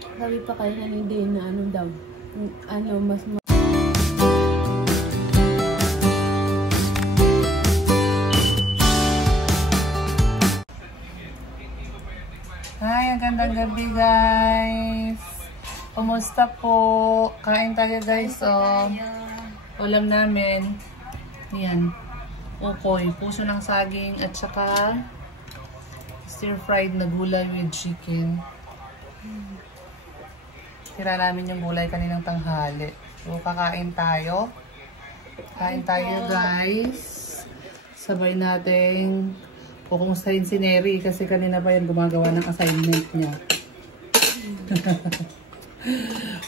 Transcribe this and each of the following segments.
Sabi pa kayo na hindi na ano daw. Ano, mas Hi, ang gandang gabi guys. Kumusta po? Kain tayo guys. Ulam namin. Yan. Okoy. Puso ng saging at saka stir-fried na gulay with chicken. Tira namin yung gulay kaninang tanghali. So, kakain tayo. Kain tayo guys. Sabay natin kukumustahin si Neri kasi kanina pa yan gumagawa ng assignment niya.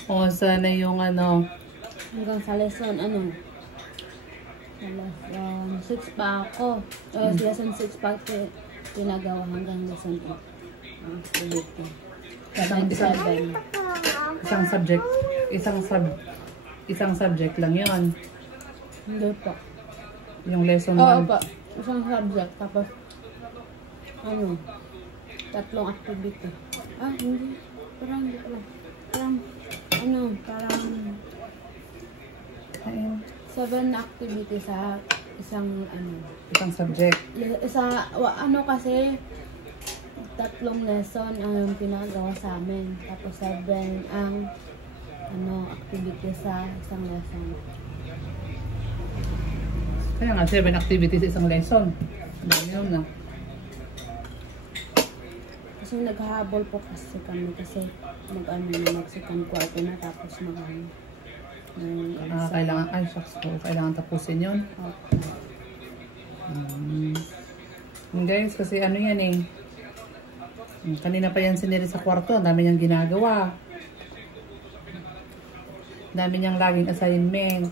O, sana yung ano. hanggang sa lesson, ano? Sa lesson 6 pa ako. Lesson 6 pa ako pinagawa hanggang lesson 8. Isang subject lang yon. Hindi po. Yung lesson 1. Oo po. Isang subject. Tapos, ano, 3 activity. Hindi. Parang, hindi pala. Parang, ano, parang 7 activity sa isang, ano. Isang subject. Ano kasi, 3 lesson ang pinagawa sa amin. Tapos 7 ang, ano, activity sa isang lesson. Kaya nga, 7 activities sa isang lesson. Dami yun na. Kasi naghahabol po kasi kami kasi mag-second quarter na tapos mag-ano. Kailangan, kailangan tapusin yun. Okay. Guys, kasi ano yan eh. Kanina pa yan siniri sa kwarto. Ang dami niyang ginagawa. Dami niyang laging assignment.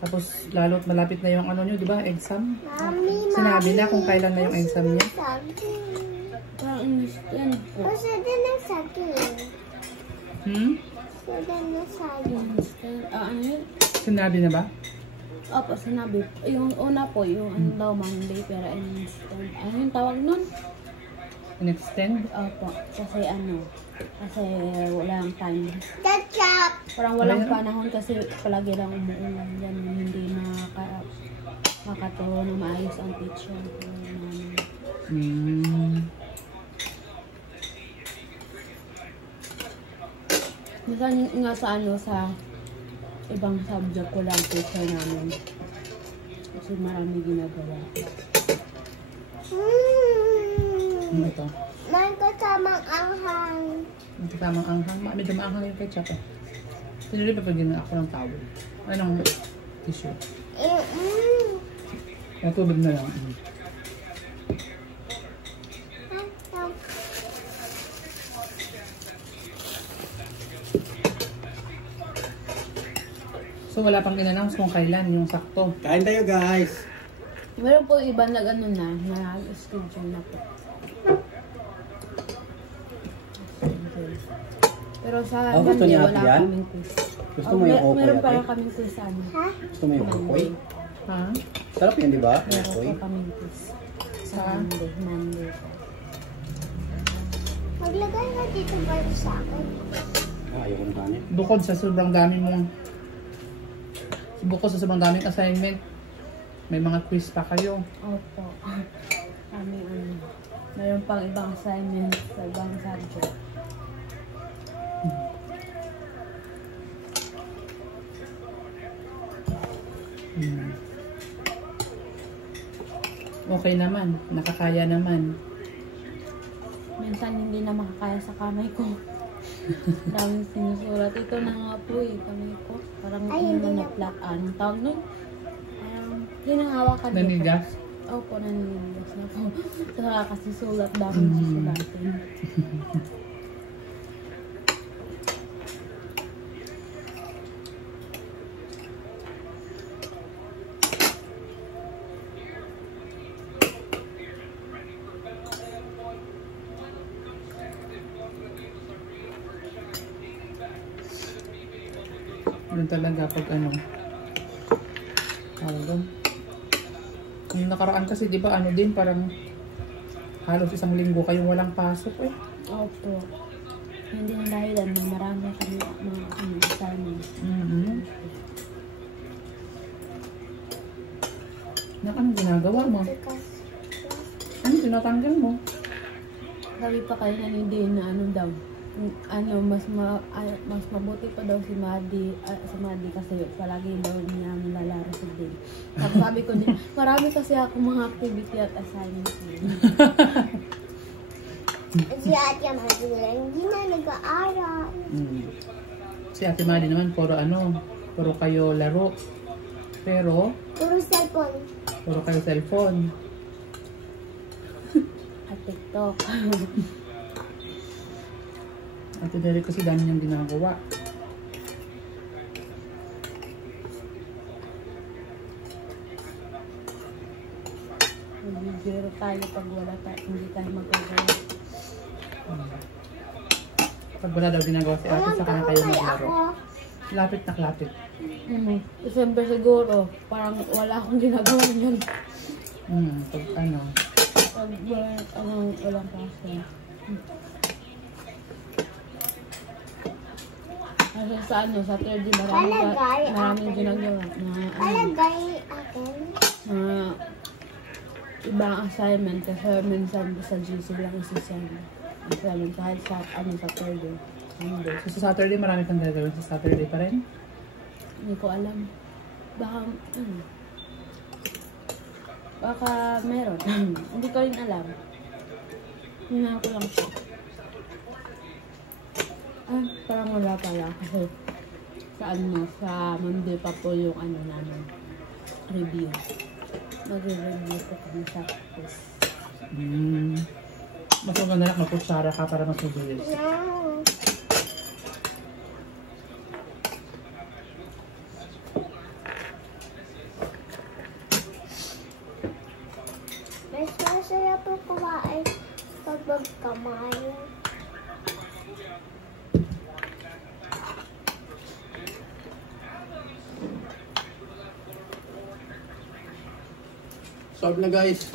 Tapos lalo't malapit na yung ano nyo, di ba? Exam. Sinabi na kung kailan na yung exam niya. Understand po. Ano yun? Sinabi na ba? Opo, sinabi. Yung una po, yung ano daw Monday, pero in-extend. Ano yung tawag nun? In-extend? Opo, kasi ano, kasi walang time. Ketchup! Parang walang panahon kasi palagi lang umuulan dyan. Hindi makaturo na maayos ang teacher. Minsan nga sa ano, sa ibang subject ko lang teacher namin. Kasi marami ginagawa. Ano ito? May kasamang anghang. May kasamang anghang. Medyo maanghang yung ketchup eh. Tinuloy pa pag ginawa ako ng towel. Anong tissue? Yung tubig na lang. So wala pang in-announce kung kailan yung sakto. Kain tayo guys! Meron po iba nag-ano na, nag-schedule na po. Pero sa gusto niya wala yan? kaming quiz. Gusto mo yung okoy? Meron pala kaming quiz ano. Gusto mo yung okoy? Ha? Sarap yan, di ba? Meron Okoy? po kaming quiz. Sa Monday. Maglagay na dito ba sa akin? Ayaw ko na kanin. Bukod sa sobrang dami mong daming assignment, may mga quiz pa kayo. Opo. Kami ano. Meron pang ibang assignment sa ibang subject. Okay naman, nakakaya naman. Minsan hindi na makakaya sa kamay ko. Daming sinusulat. Ito na nga po eh, kamay ko. Parang hindi na flat. Anong tawag nun? Parang hinahawakan ko. Nanigas? Opo, naninigas na po. Saka kasi sulat daming susulatin. Yun talaga pag ano. Yung nakaraan kasi di ba ano din parang halos 1 linggo kayong walang pasok eh. Opo. Hindi na dahilan na marami kami mga assignments. Anong ginagawa mo? Ano tinatanggal mo? Sabi pa kayo na hindi na ano daw. Mas mabuti pa daw si Madi kasi palagi daw niya nilalaro si Din. Tapos sabi ko din, marami kasi ako mga activity at assignments. Si Ate Madi hindi na nag-aaral. Si Ate Madi naman, puro kayo laro. Pero, Puro cellphone. puro kayo cellphone. At TikTok. Ate Derek kasi dami niyang ginagawa. Zero tayo pag wala tayo, hindi tayo magagawa. Pag wala daw ginagawa si Ate, saka na kayo maglaro. Ako. Lapit na lapit. December siguro, parang wala akong ginagawa yun. Pag Pag walang klase. Kasi sa third day, maraming ginagawa. Palagay akin. Ibang assignment kasi minsan sa GC lang isisend. Assignment kahit sa third day. So, sa Saturday, marami kang gagawin sa Saturday pa rin? Hindi ko alam. Baka meron. Hindi ko rin alam. Hina ko lang siya. Parang wala pala kasi sa Monday pa po yung namin review. Mag-review po kami sa quiz. Mas maganda lang magputsara ka para mas mabilis. No. Mas masaya po kumain pag magkamay. Solve na guys.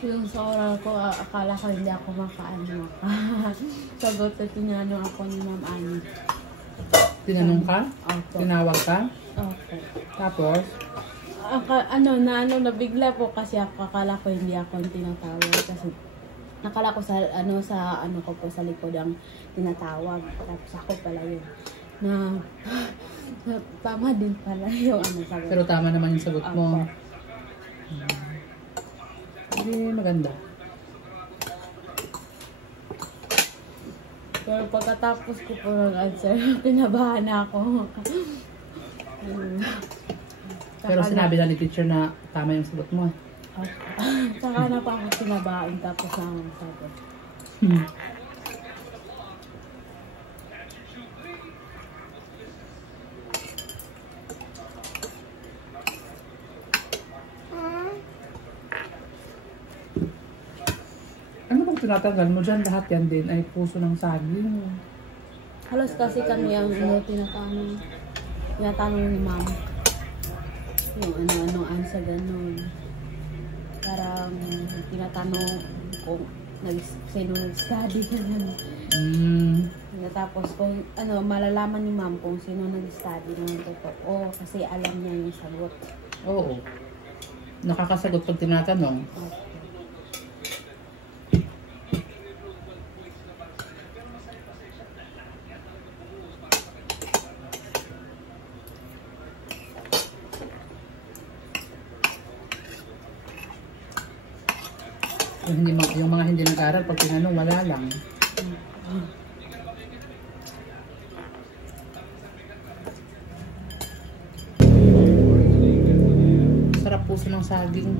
Yung sa oral ko, akala ko hindi ako makaano. Sagot na tinanong ako ni Ma'am Annie. Tinanong ka? Opo. Tinawag ka? Opo. Tapos? Nabigla po kasi akala ko hindi ako tinatawag kasi nakala ko sa ko po sa likod ang tinatawag. Tapos ako pala yun. Tama din pala yung sagot. Pero tama naman yung sagot mo. Opo. Hindi maganda. Pero pagkatapos ko po ng answer, pinabahan ako. Pero sinabi na ni teacher na tama yung sagot mo. Saka na pa ako pinabahan tapos na ang sagot. Ano bang tinatanggal mo dyan? Lahat yan din ay puso ng saging. Halos kasi kami ang tinatanong ni Ma'am. Yung ano answer ganun. Parang tinatanong kung sino nag-study ganun. Tapos kung malalaman ni Ma'am kung sino nag-study ng totoo kasi alam niya yung sagot. Oo. Nakakasagot pag tinatanong. Okay. Yung mga hindi nag-aral, pag tinanong, wala lang. Sarap puso ng saging.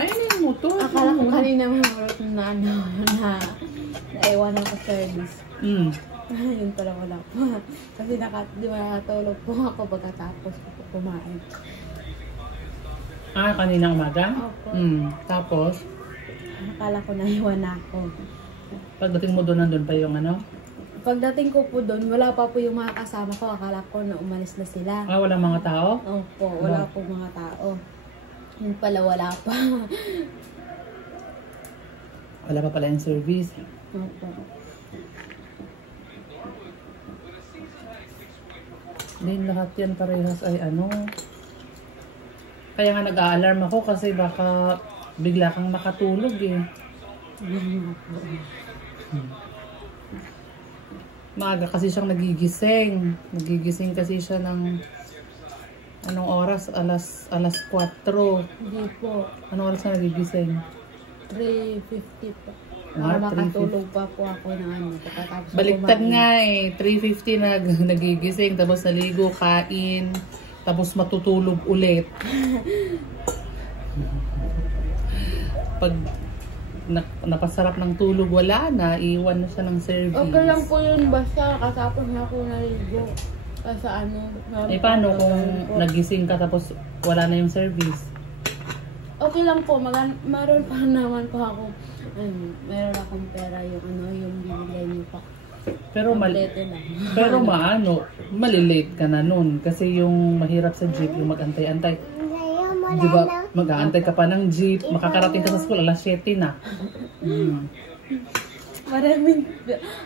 Ayun mo to. Akala ko kanina mahulot na naiwan ako service. Yun pala wala pa. Kasi di ba nakatulog po ako pagkatapos ko kumain. Kanina umaga? Opo. Tapos? Akala ko naiwan ako. Pagdating mo doon, nandun pa yung Pagdating ko po doon, wala pa po yung mga kasama ko. Akala ko na umalis na sila. Walang mga tao? Opo, wala po mga tao. Yun pala, wala pa. Wala pa pala yung service. Opo. Din lahat yan parehas ay ano. Kaya nga nag-a-alarm ako kasi baka bigla kang makatulog eh. Maaga kasi siyang nagigising. Nagigising kasi siya ng anong oras? Alas 4. Hindi po. Anong oras na nagigising? 3:50 po. Ah, Para makatulog pa po ako ng ano. Pagkatapos Baliktad kumain. nga eh. 3:50 nagigising, tapos naligo, kain, tapos matutulog ulit. Pag napasarap ng tulog, wala na. Iwan na siya ng service. Okay lang po yun. Basta katapos na ako naligo. Kasi ano. Eh paano kung nagising ka tapos wala na yung service? Okay lang po. Meron pa naman po ako. Meron akong pera yung ano. Yung bibigay niyo pa. Pero Complete lang. pero malilate ka na nun. Kasi yung mahirap sa jeep, yung mag-antay-antay. Di ba? Mag-aantay ka pa ng jeep. Makakarating ka sa school, alas 7 na. Maraming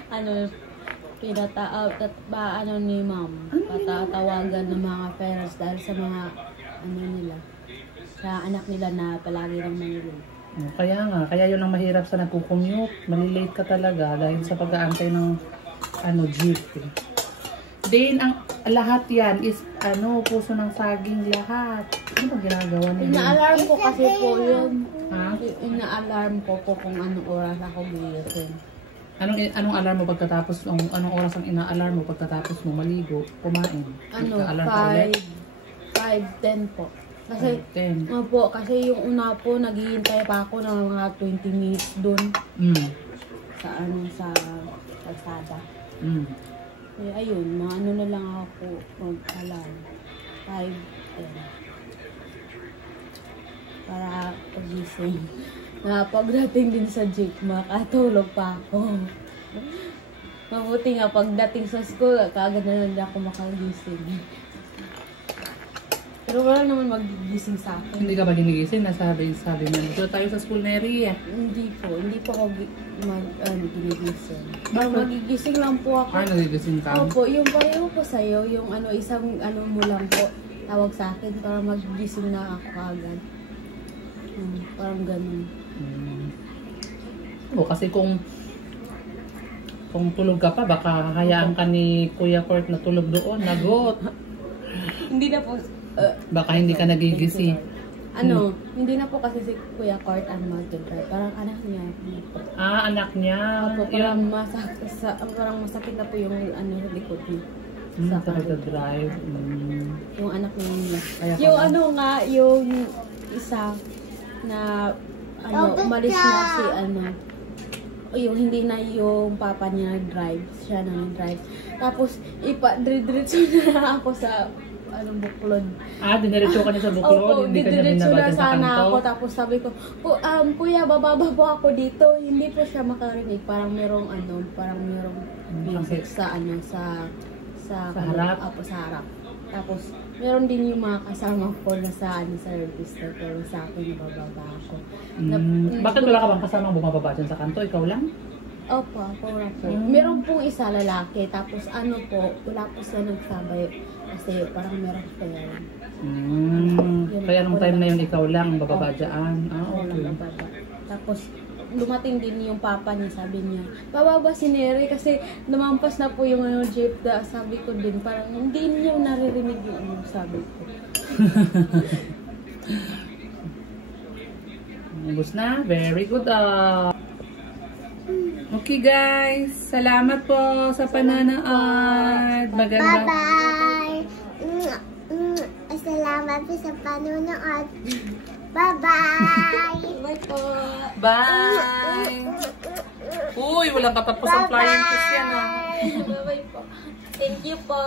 ano ano ni ma'am. Patatawagan ng mga parents dahil sa mga ano nila. Sa anak nila na palagi lang manilate. Kaya nga, kaya yun ang mahirap sa nagko-commute. Malilate ka talaga dahil sa pag-aantay ng ano, jeep. Then, ang lahat yan is ano, puso ng saging lahat. Ano ba ginagawa nila? Ina-alarm ko kasi po yun. Ha? Ina-alarm ko po kung anong oras ako gigising. Anong alarm mo pagkatapos, anong oras ang ina-alarm mo pagkatapos mo maligo, kumain? Ano, Nagka-alarm ka ulit? 5:10 po. Kasi, 10. opo, kasi yung una po, naghihintay pa ako ng mga 20 minutes dun sa ano, sa kalsada. Eh, ayun, mga ano na lang ako mag-alarm. 5:10. Para pagising. Na pagdating din sa jeep, makatulog pa ako. Mabuti nga, pagdating sa school, kaagad na lang ako makagising. Pero wala naman magigising sa akin. Hindi ka ba ginigising? Sabi mo, dito tayo sa school na area. Hindi po ako ginigising. Bakit? Magigising lang po ako. Nagigising ka? Opo, yung pareho po sa'yo, yung ano, isang ano mo lang po, tawag sa akin para magigising na ako kaagad. Parang ganun. O, kasi kung tulog ka pa, baka hayaan ka ni Kuya Kurt na tulog doon, nagot. Hindi na po, Baka hindi ka nagigising. ano, hindi na po kasi si Kuya Kurt ang mag-drive. Parang anak niya. Anak niya. Opo, parang masakit na po yung ano, likod niya. Sa pag-drive. Yung anak niya. Kaya Yung pala. ano nga, yung isa na ano, umalis na si ano, yung hindi na yung papa niya nag-drive, siya na nag-drive. Tapos, diretso na ako sa anong buklod. Diniretso ka niya sa buklod? Opo, Hindi ka niya diretso binabagan na sa sana kanto? ako. Tapos sabi ko, kuya, bababa po ako dito. Hindi po siya makarinig. Parang merong music sa ano, sa harap? Opo, sa harap. Tapos, meron din yung mga kasama ko na sa service na pero sa akin bababa ako. Bakit wala ka bang kasamang bumababa dyan sa kanto? Ikaw lang? Opo, ako po. Meron pong isa lalaki. Tapos ano po, wala po siya nagsabay. Kasi parang meron pera. Kaya nung time na yun, ikaw lang bababa dyan. Ako lang Okay. bababa. Tapos, dumating din yung papa niya, sabi niya, bababa si Neri kasi lumampas na po yung ano, jeep. Sabi ko din, parang hindi niyo naririnig yung ano, sabi ko. Ubus na? Very good. Okay guys, salamat po sa pananood. Maganda. Bye-bye! Salamat po sa panonood. Bye-bye! Bye po! Bye! Uy, walang katapos ang flying kiss yan. Bye-bye po! Thank you po!